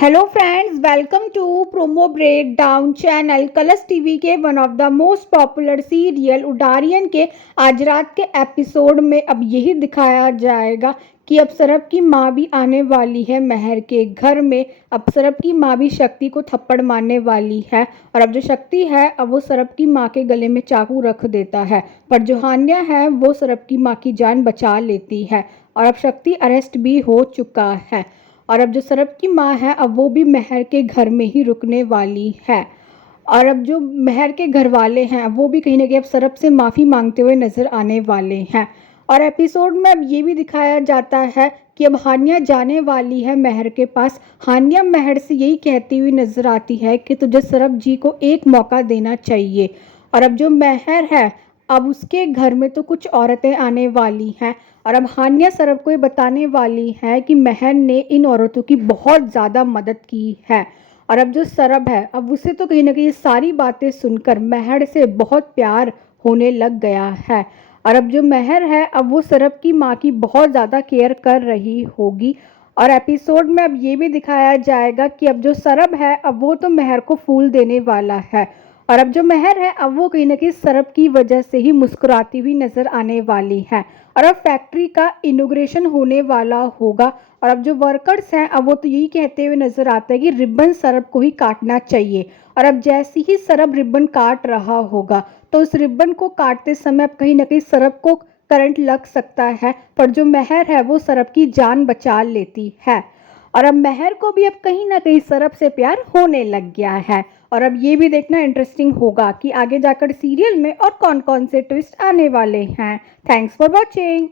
Hello friends, welcome to promo break down channel. Colors TV के one of the most popular serial Udaariyaan के आज रात के episode में अब यही दिखाया जाएगा कि अब सरब की माँ भी आने वाली है महर के घर में। अब सरब की माँ भी शक्ति को थप्पड़ मारने वाली है और अब जो शक्ति है अब वो सरब की माँ के गले में चाकू रख देता है, पर जो हान्या है वो सरब की माँ की जान बचा लेती है और अब शक्ति अरेस्ट भी हो चुका है। और अब जो सरब की माँ है अब वो भी महर के घर में ही रुकने वाली है और अब जो महर के घर वाले हैं वो भी कहीं ना कहीं अब सरब से माफ़ी मांगते हुए नज़र आने वाले हैं। और एपिसोड में अब ये भी दिखाया जाता है कि अब हान्या जाने वाली है महर के पास। हान्या महर से यही कहती हुई नज़र आती है कि तुझे सरब जी को एक मौका देना चाहिए। और अब जो महर है अब उसके घर में तो कुछ औरतें आने वाली हैं और अब हान्या सरब को ये बताने वाली है कि महर ने इन औरतों की बहुत ज़्यादा मदद की है। और अब जो सरब है अब उसे तो कहीं ना कहीं ये सारी बातें सुनकर महर से बहुत प्यार होने लग गया है और अब जो महर है अब वो सरब की माँ की बहुत ज़्यादा केयर कर रही होगी। और एपिसोड में अब ये भी दिखाया जाएगा कि अब जो सरब है अब वो तो महर को फूल देने वाला है और अब जो महर है अब वो कहीं ना कहीं सरब की वजह से ही मुस्कुराती हुई नजर आने वाली है और अब फैक्ट्री का इनोग्रेशन होने वाला होगा। और अब जो वर्कर्स हैं अब वो तो यही कहते हुए नजर आते हैं कि रिबन सरब को ही काटना चाहिए और अब जैसे ही सरब रिबन काट रहा होगा तो उस रिबन को काटते समय अब कहीं ना कहीं सरब को करंट लग सकता है, पर जो महर है वो सरब की जान बचा लेती है और अब महर को भी अब कहीं ना कहीं सरब से प्यार होने लग गया है। और अब ये भी देखना इंटरेस्टिंग होगा कि आगे जाकर सीरियल में और कौन कौन से ट्विस्ट आने वाले हैं। Thanks for watching.